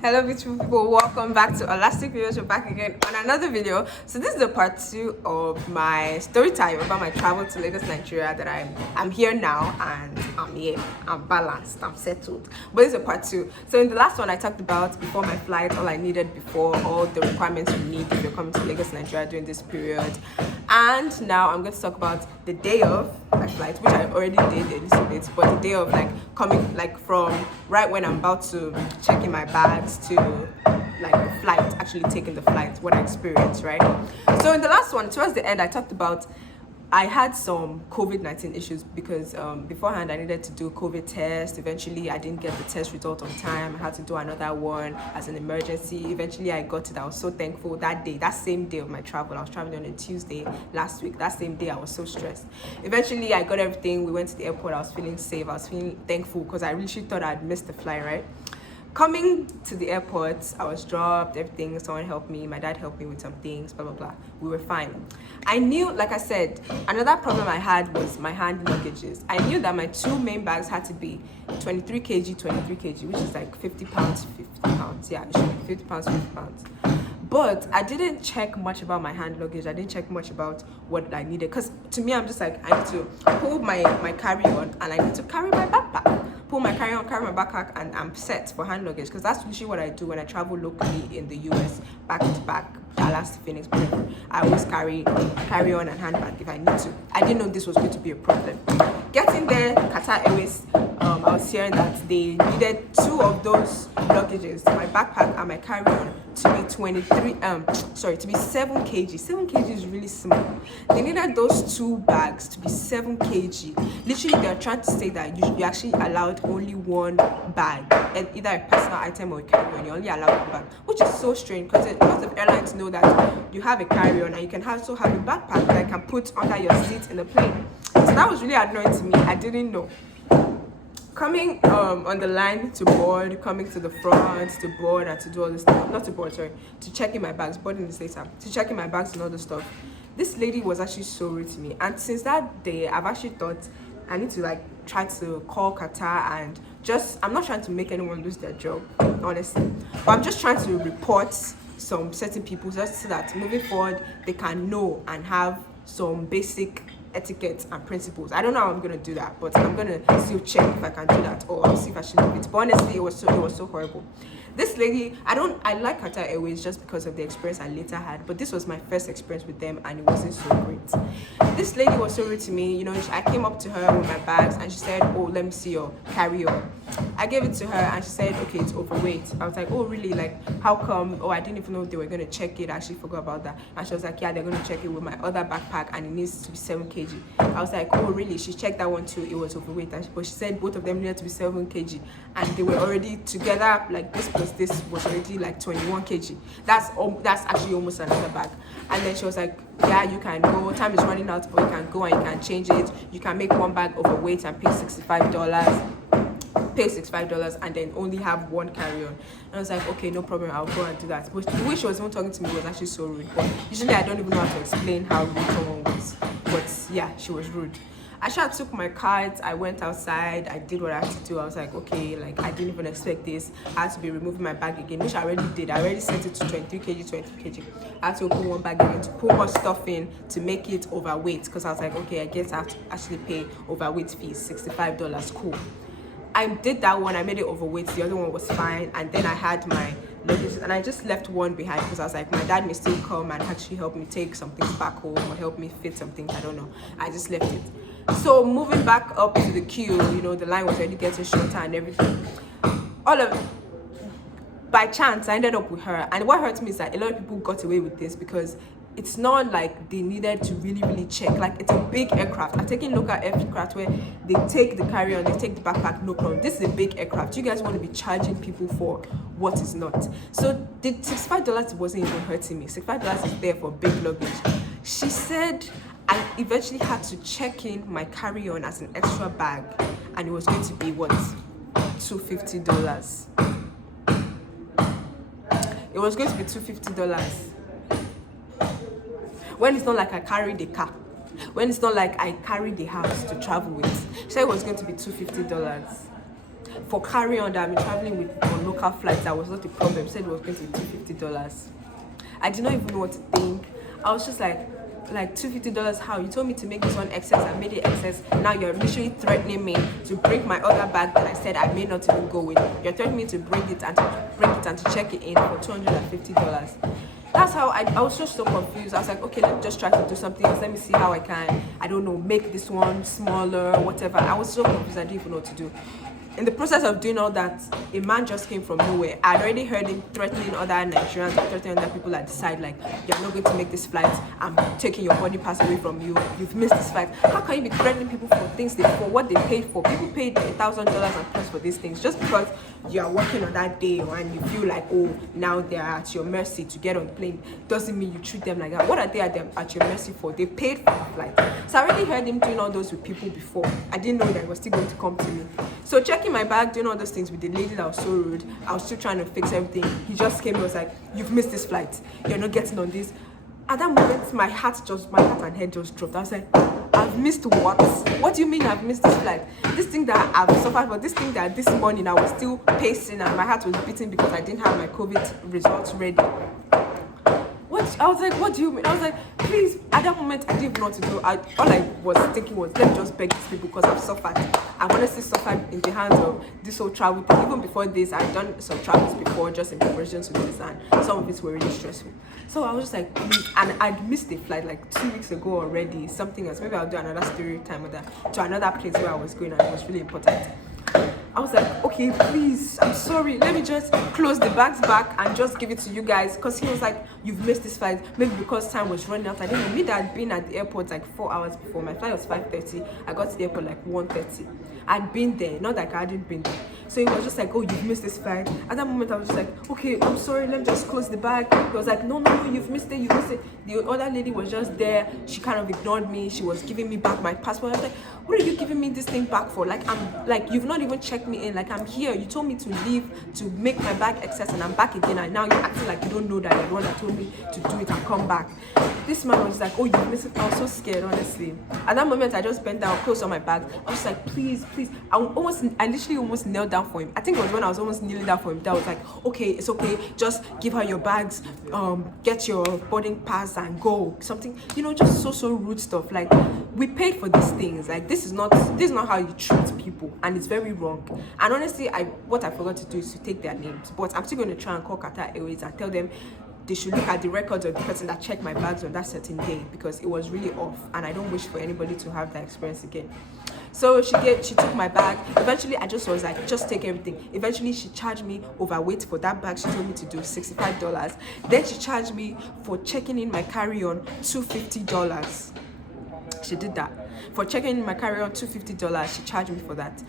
Hello beautiful people, welcome back to Elastic Videos. We're back again on another video. So this is the part 2 of my story time about my travel to Lagos, Nigeria, that I'm here now and I'm here, I'm balanced, I'm settled. But this is a part 2. So in the last one I talked about before my flight, all I needed before, all the requirements you need if you're coming to Lagos, Nigeria during this period. And now I'm going to talk about the day of my flight, which I already did a little bit, but the day of coming from right when I'm about to check in my bags to the flight, actually taking the flight, what I experienced, right? So in the last one, towards the end, I talked about I had some COVID-19 issues because beforehand I needed to do a COVID test. Eventually I didn't get the test result on time. I had to do another one as an emergency. Eventually I got it. I was so thankful that day, that same day of my travel. I was traveling on a Tuesday last week. That same day I was so stressed. Eventually I got everything. We went to the airport. I was feeling safe. I was feeling thankful because I really thought I'd missed the flight, right? Coming to the airport, I was dropped, everything, someone helped me, my dad helped me with some things, blah, blah, blah. We were fine. I knew, like I said, another problem I had was my hand luggages. I knew that my two main bags had to be 23 kg, which is like 50 pounds, 50 pounds. Yeah, it should be 50 pounds, 50 pounds. But I didn't check much about my hand luggage. I didn't check much about what I needed. Because to me, I'm just like, I need to pull my carry-on and I need to carry my backpack. Pull my carry-on, carry my backpack, and I'm set for hand luggage. Because that's usually what I do when I travel locally in the US, back to back, Dallas to Phoenix. I always carry carry-on and handbag if I need to. I didn't know this was going to be a problem. Getting there, Qatar Airways, I was hearing that they needed two of those luggages, my backpack and my carry-on, to be 7 kg. 7 kg is really small. They needed those two bags to be 7 kg. Literally, they're trying to say that you actually allowed only one bag, and either a personal item or a carry-on. You only allowed one bag, which is so strange because lots of airlines know that you have a carry-on and you can also have a backpack that you can put under your seat in the plane. So that was really annoying to me. I didn't know. Coming on the line to board, coming to the front to board and to do all this stuff, not to board, sorry, to check in my bags, boarding this later, to check in my bags and all this stuff. This lady was actually so rude to me, and since that day, I've actually thought I need to try to call Qatar and I'm not trying to make anyone lose their job, honestly, but I'm just trying to report some certain people just so that moving forward, they can know and have some basic etiquette and principles. I don't know how I'm gonna do that, but I'm gonna still check if I can do that, or I'll see if I should leave it. But honestly, it was so horrible. This lady, I like Qatar Airways just because of the experience I later had, but this was my first experience with them and it wasn't so great. This lady was so rude to me. You know, I came up to her with my bags and she said, "Oh, let me see your carry-on." I gave it to her and she said, "Okay, it's overweight." I was like, "Oh, really? How come?" "Oh, I didn't even know they were going to check it. I actually forgot about that." And she was like, "Yeah, they're going to check it with my other backpack and it needs to be 7 kg. I was like, "Oh, really?" She checked that one too. It was overweight. But she said both of them needed to be 7 kg. And they were already together, this plus this was already 21 kg. That's actually almost another bag. And then she was like, "Yeah, you can go. Time is running out, but you can go and you can change it. You can make one bag overweight and pay $65. Pay $65 and then only have one carry-on." And I was like, "Okay, no problem, I'll go and do that." But the way she was even talking to me was actually so rude. But usually I don't even know how to explain how rude someone was. But yeah, she was rude. I took my cards, I went outside, I did what I had to do. I was like, okay, I didn't even expect this. I had to be removing my bag again, which I already did. I already set it to 23 kg. I had to open one bag again to put more stuff in to make it overweight, because I was like, okay, I guess I have to actually pay overweight fees, $65, cool. I did that one, I made it overweight, the other one was fine, and then I had my luggage and I just left one behind because I was like, my dad may still come and actually help me take some things back home or help me fit some things, I don't know. I just left it. So moving back up to the queue, the line was already getting shorter and everything. By chance, I ended up with her, and what hurt me is that a lot of people got away with this because it's not like they needed to really check. It's a big aircraft. I've taken local aircraft where they take the carry-on, they take the backpack, no problem. This is a big aircraft. You guys want to be charging people for what is not. So the $65 wasn't even hurting me. $65 is there for big luggage. She said I eventually had to check in my carry-on as an extra bag, and it was going to be what? $250. It was going to be $250. When it's not like I carried the car, when it's not like I carried the house to travel with. She said it was going to be $250. for carry-on that I've been traveling with on local flights, that was not a problem. Said it was going to be $250. I did not even know what to think. I was just like $250, how? You told me to make this one excess, I made it excess. Now you're literally threatening me to bring my other bag that I said I may not even go with. You're threatening me to bring it and to check it in for $250. That's how I was just so confused. I was like, okay, let me just try to do something else. Let me see how I can, I don't know, make this one smaller, whatever. I was so confused, I didn't even know what to do. In the process of doing all that, a man just came from nowhere. I'd already heard him threatening other Nigerians, threatening other people that decide, like, you're not going to make this flight, I'm taking your body pass away from you, you've missed this flight. How can you be threatening people for things for what they paid for? People paid $1,000 and plus for these things just because you are working on that day and you feel like, oh, now they're at your mercy to get on the plane. Doesn't mean you treat them like that. What are they at your mercy for? They paid for the flight. So I already heard him doing all those with people before. I didn't know that he was still going to come to me. So checking my bag, doing all those things with the lady that was so rude, I was still trying to fix everything. He just came and was like, you've missed this flight, you're not getting on this. At that moment, my heart and head just dropped. I was like, I've missed what? What do you mean I've missed this flight? This thing that I've suffered for, this thing that this morning I was still pacing and my heart was beating because I didn't have my COVID results ready. I was like, what do you mean? I was like, please. At that moment, I didn't even know what to do. All I was thinking was, let me just beg these people because I've suffered. I've honestly suffered in the hands of this whole travel thing. Even before this, I've done some travels before, just in preparation to this, and some of it were really stressful. So I was just like, please. And I'd missed the flight like 2 weeks ago already. Something else. Maybe I'll do another story time with that to another place where I was going, and it was really important. I was like, okay, please, I'm sorry, let me just close the bags back and just give it to you guys. Because he was like, you've missed this flight. Maybe because time was running out. I didn't know. Me that I'd been at the airport like 4 hours before. My flight was 5:30. I got to the airport like 1:30. I'd been there, not like I hadn't been there. So he was just like, oh, you've missed this flight. At that moment, I was just like, okay, I'm sorry, let me just close the bag. He was like, no, you've missed it, The other lady was just there. She kind of ignored me. She was giving me back my passport. I was like, what are you giving me this thing back for? Like, you've not even checked me in. Like, I'm here. You told me to leave, to make my bag excess, and I'm back again. And now you're acting like you don't know that you're the one that told me to do it and come back. This man was like, oh, you missed it. I was so scared, honestly. At that moment, I just bent down, closed on my bag. I was like, please. I literally almost knelt down for him. I think it was when I was almost kneeling down for him that I was like, okay, it's okay. Just give her your bags, get your boarding pass and go. Something, just so rude stuff. Like, we paid for these things. Like, this is not how you treat people, and it's very wrong. And honestly, what I forgot to do is to take their names. But I'm still going to try and call Qatar Airways and tell them they should look at the records of the person that checked my bags on that certain day, because it was really off, and I don't wish for anybody to have that experience again. So she took my bag. Eventually, I just was like, just take everything. Eventually, she charged me overweight for that bag. She told me to do $65. Then she charged me for checking in my carry-on $250. She did that. For checking in my carry-on $250, she charged me for that.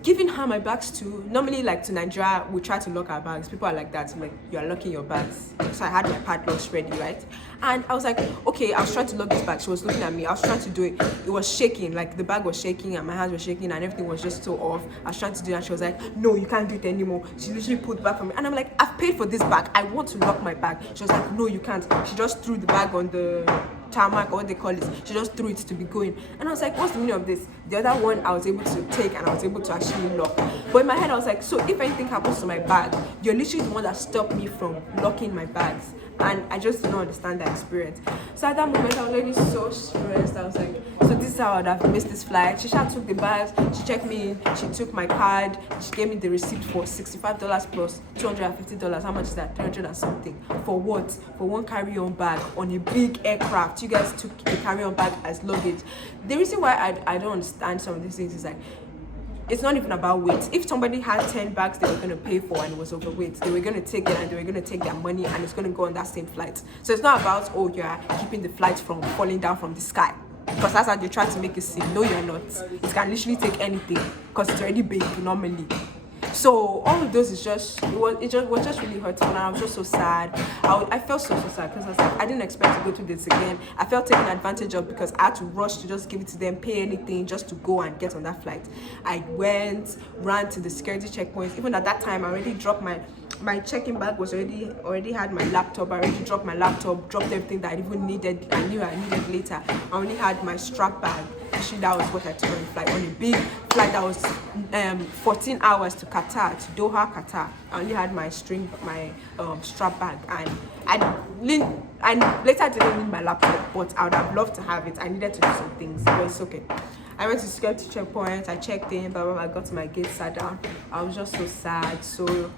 Giving her my bags too. Normally, like to Nigeria, we try to lock our bags. People are like that. I'm like, you're locking your bags. So I had my padlocks ready, right? And I was like, okay, I was trying to lock this bag. She was looking at me. I was trying to do it. It was shaking. Like, the bag was shaking and my hands were shaking and everything was just so off. I was trying to do that. She was like, no, you can't do it anymore. She literally pulled back from me. And I'm like, I've paid for this bag. I want to lock my bag. She was like, no, you can't. She just threw the bag on the tarmac, or what they call it. She just threw it to be going. And I was like, what's the meaning of this? The other one I was able to take and I was able to actually lock. But in my head I was like, so if anything happens to my bag, you're literally the one that stopped me from locking my bags. And I just did not understand that experience. So at that moment I was already so stressed. I was like, so this is how I'd have missed this flight. She took the bags, she checked me in, she took my card, she gave me the receipt for $65 plus $250. How much is that? 300 and something. For what? For one carry-on bag on a big aircraft. You guys took the carry-on bag as luggage. The reason why I don't understand some of these things is like, it's not even about weight. If somebody had 10 bags they were going to pay for and it was overweight, they were going to take it and they were going to take their money and it's going to go on that same flight. So it's not about, oh, you're keeping the flight from falling down from the sky. Because that's how they try to make it seem. No, you're not. It can literally take anything because it's already big normally. So all of those is just was just really hurtful, and I was just so sad. I felt so sad because I was like, I didn't expect to go through this again. I felt taken advantage of because I had to rush to just give it to them, pay anything just to go and get on that flight. I ran to the security checkpoints. Even at that time, I already dropped my check-in bag was already had my laptop. I already dropped my laptop, dropped everything that I even needed. I knew I needed later. I only had my strap bag. Actually, that was what I took on the flight. On a big flight that was 14 hours to Qatar, to Doha, Qatar. I only had my strap bag, and I later didn't need my laptop, but I would have loved to have it. I needed to do some things, but it's okay. I went to security checkpoint, I checked in, blah, blah, blah, I got to my gate, sat down. I was just so sad, so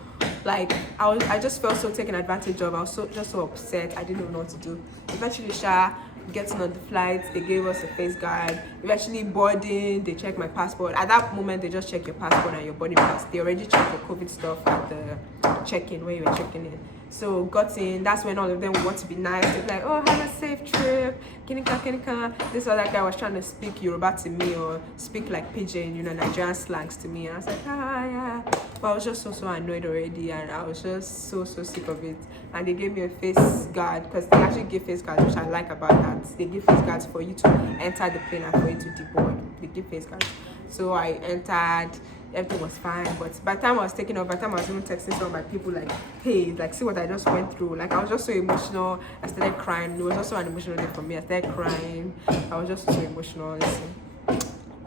like I just felt so taken advantage of. I was just so upset. I didn't know what to do. Eventually, getting on the flight, they gave us a face guard. Eventually boarding, they checked my passport. At that moment, they just check your passport and your boarding pass. They already checked your COVID stuff at the check-in, when you were checking in. So got in, that's when all of them would want to be nice. They'd be like, oh, have a safe trip, kinika. This other guy was trying to speak Yoruba to me, or speak like pidgin, Nigerian slangs to me. And I was like, yeah. But I was just so annoyed already, and I was just so sick of it. And they gave me a face guard, because they actually give face guards, which I like about that. They give face guards for you to enter the plane and for you to deboard. They give face guards. So I entered, everything was fine. But by the time I was taking off, by the time I was even texting some of my people, like, hey, like, see what I just went through. Like, I was just so emotional. I started crying. It was also an emotional day for me. I started crying. I was just so emotional, honestly.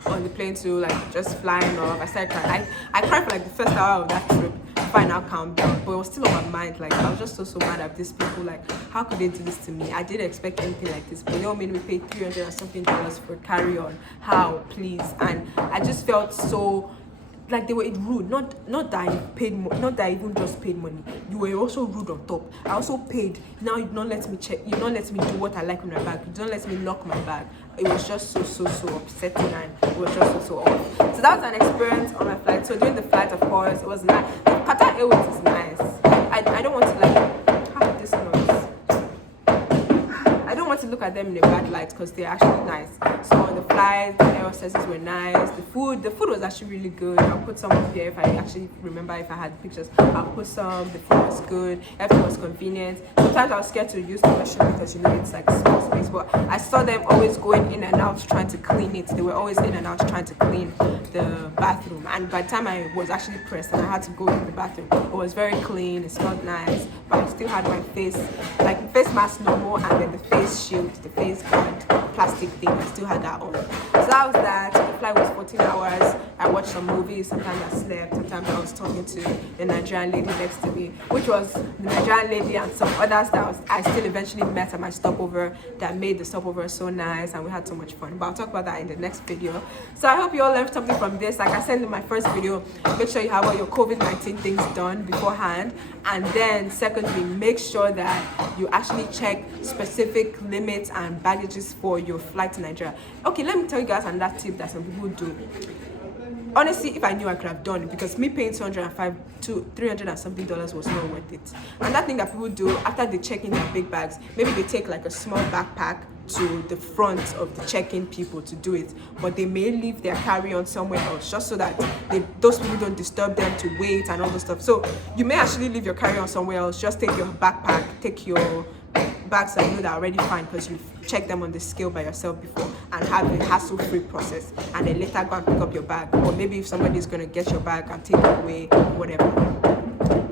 On the plane too, like, just flying off, I started crying. I cried for like the first hour of that trip before I now calmed down, but it was still on my mind. Like, I was just so mad at these people. Like, how could they do this to me? I didn't expect anything like this, but they all made me pay $300 and something for carry-on. How, please? And I just felt so like they were rude. Not that I paid not that I even just paid money. You were also rude on top. I also paid. Now you don't let me check. You don't let me do what I like with my bag. You don't let me lock my bag. It was just so upsetting, and it was just so off. So that was an experience on my flight. So during the flight, of course, it was nice. Qatar Airways is nice. I don't want to like this noise. I don't want to look at them in a bad light, because they're actually nice. So on the flight, the air hostesses were nice. The food was actually really good. I'll put some up here if I actually remember, if I had pictures. I'll put some. The food was good. Everything was convenient. Sometimes I was scared to use the restroom, because it's like a small space. But I saw them always going in and out trying to clean it. They were always in and out trying to clean the bathroom. And by the time I was actually pressed and I had to go in the bathroom, it was very clean. It smelled nice. But I still had my face mask normal, and then the face shield, the face guard, plastic thing. I still had that on. So that was that. The flight was 14 hours. I watched some movies. Sometimes I slept. Sometimes I was talking to the Nigerian lady next to me, which was the Nigerian lady and some others that I still eventually met at my stopover, that made the stopover so nice, and we had so much fun. But I'll talk about that in the next video. So I hope you all learned something from this. Like I said in my first video, make sure you have all your COVID-19 things done beforehand. And then secondly, make sure that you actually check specific limits and baggages for your flight to Nigeria. Okay, let me tell you guys another tip that some people do. Honestly, if I knew, I could have done it, because me paying $205 to $300 and something was not worth it. And that thing that people do after they check in their big bags, maybe they take like a small backpack to the front of the check-in people to do it, but they may leave their carry-on somewhere else, just so that those people don't disturb them to wait and all those stuff. So you may actually leave your carry-on somewhere else. Just take your backpack, take your bags that you know that are already fine, because you've checked them on the scale by yourself before, and have a hassle-free process, and then later go and pick up your bag. Or maybe if somebody is going to get your bag and take it away, whatever.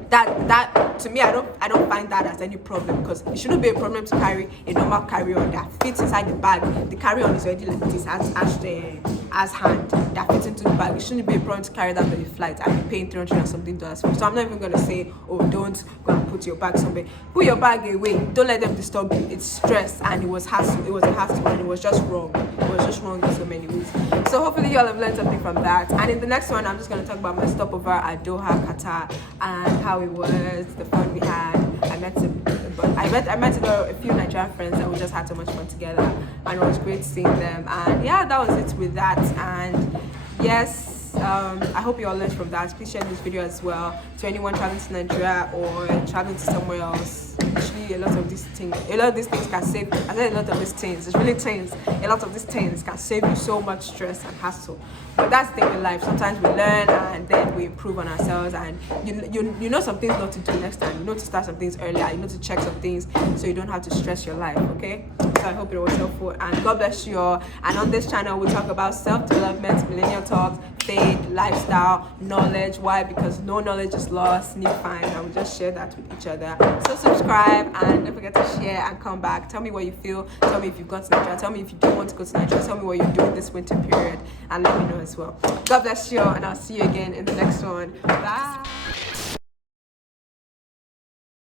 That to me, I don't find that as any problem, because it shouldn't be a problem to carry a normal carry-on that fits inside the bag. The carry-on is already like this, as hand that fits into the bag. It shouldn't be a problem to carry that on the flight and be paying $300 and something for. So I'm not even gonna say, oh, don't go and put your bag somewhere. Put your bag away. Don't let them disturb you. It's stress, and it was hassle. It was a hassle, and it was just wrong. It was just wrong in so many ways. So hopefully you all have learned something from that. And in the next one, I'm just gonna talk about my stopover at Doha, Qatar, and how it was, the fun we had. I met a few Nigerian friends, and we just had so much fun together, and it was great seeing them. And yeah, that was it with that. And yes, I hope you all learned from that. Please share this video as well to anyone traveling to Nigeria or traveling to somewhere else. Actually, a lot of these things can save. I said a lot of these things. It's really things. A lot of these things can save you so much stress and hassle. But that's the thing with life. Sometimes we learn, and then we improve on ourselves, and you know some things not to do next time. You know to start some things earlier. You know to check some things, so you don't have to stress your life. Okay. So I hope it was helpful, and God bless you all. And on this channel, we talk about self-development, millennial talks, stayed, lifestyle, knowledge. Why? Because no knowledge is lost, need find, and we just share that with each other. So subscribe and don't forget to share and come back. Tell me what you feel. Tell me if you've gone to Nigeria. Tell me if you don't want to go to Nigeria. Tell me what you're doing this winter period and let me know as well. God bless you, and I'll see you again in the next one. Bye.